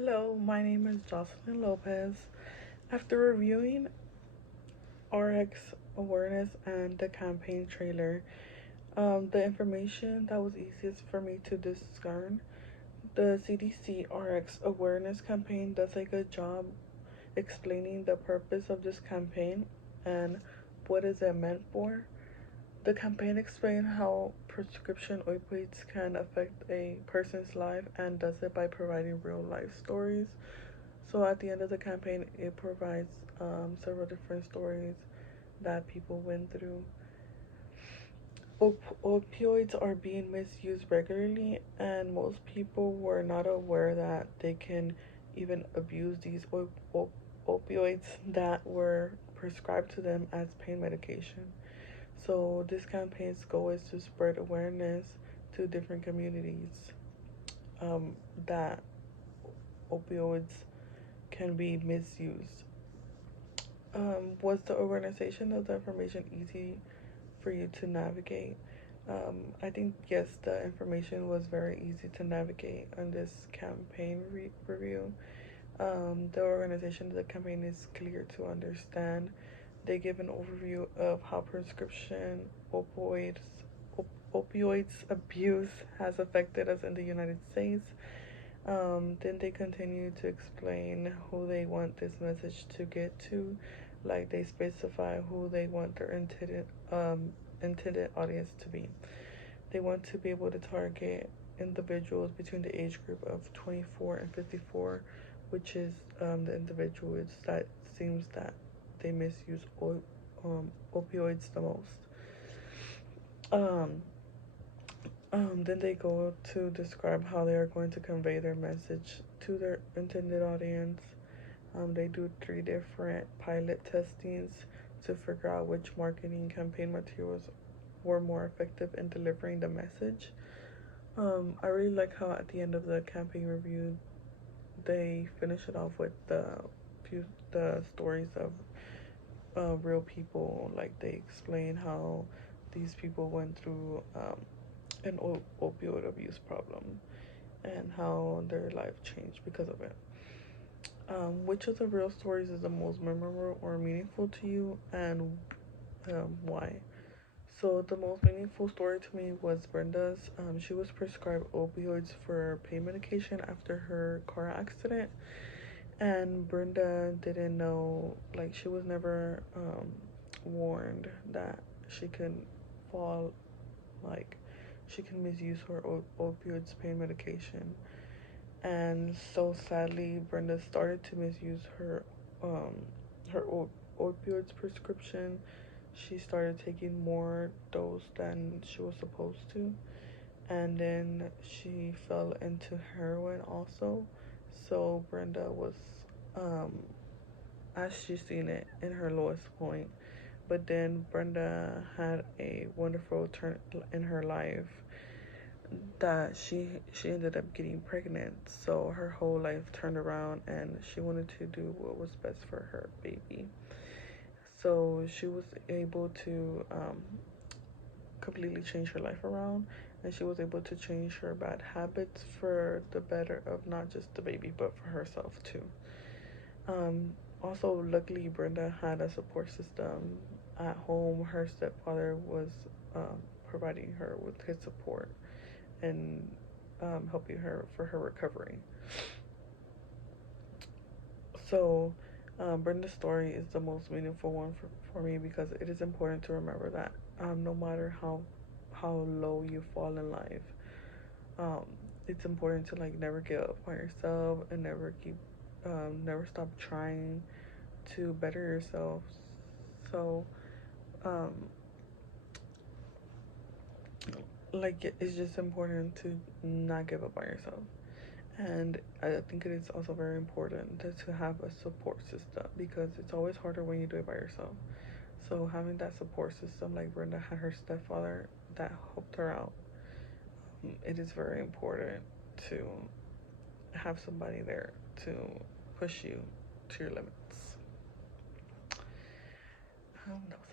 Hello, my name is Jocelyn Lopez. After reviewing RX awareness and the campaign trailer, the information that was easiest for me to discern, the CDC RX awareness campaign does a good job explaining the purpose of this campaign and what is it meant for. The campaign explains how prescription opioids can affect a person's life and does it by providing real life stories. So at the end of the campaign, it provides several different stories that people went through. Opioids are being misused regularly, and most people were not aware that they can even abuse these opioids that were prescribed to them as pain medication. So this campaign's goal is to spread awareness to different communities that opioids can be misused. Was the organization of the information easy for you to navigate? I think yes, the information was very easy to navigate on this campaign review. The organization of the campaign is clear to understand. They give an overview of how prescription opioids abuse has affected us in the United States. Then they continue to explain who they want this message to get to, like they specify who they want their intended audience to be. They want to be able to target individuals between the age group of 24 and 54, which is the individuals that seems that they misuse opioids the most. Um, then they go to describe how they are going to convey their message to their intended audience. They do 3 different pilot testings to figure out which marketing campaign materials were more effective in delivering the message. I really like how at the end of the campaign review, they finish it off with the stories of real people. Like they explain how these people went through an opioid abuse problem and how their life changed because of it. Which of the real stories is the most memorable or meaningful to you, and why? So the most meaningful story to me was Brenda's. She was prescribed opioids for pain medication after her car accident, and Brenda didn't know, like she was never warned that she could fall, like she can misuse her opioids pain medication. And so sadly, Brenda started to misuse um her opioids prescription. She started taking more dose than she was supposed to, and then she fell into heroin also. So Brenda was, um, as she's seen it, in her lowest point. But then Brenda had a wonderful turn in her life that she ended up getting pregnant. So her whole life turned around, and she wanted to do what was best for her baby. So she was able to completely change her life around, and she was able to change her bad habits for the better of not just the baby but for herself too. Also, luckily, Brenda had a support system at home. Her stepfather was providing her with his support and helping her for her recovery. So, Brenda's story is the most meaningful one for me because it is important to remember that no matter how low you fall in life, um, it's important to like never give up on yourself and never stop trying to better yourself. So, um, like it's just important to not give up on yourself. And I think it is also very important to have a support system because it's always harder when you do it by yourself. So having that support system, like Brenda had her stepfather that helped her out, it is very important to have somebody there to push you to your limits. That was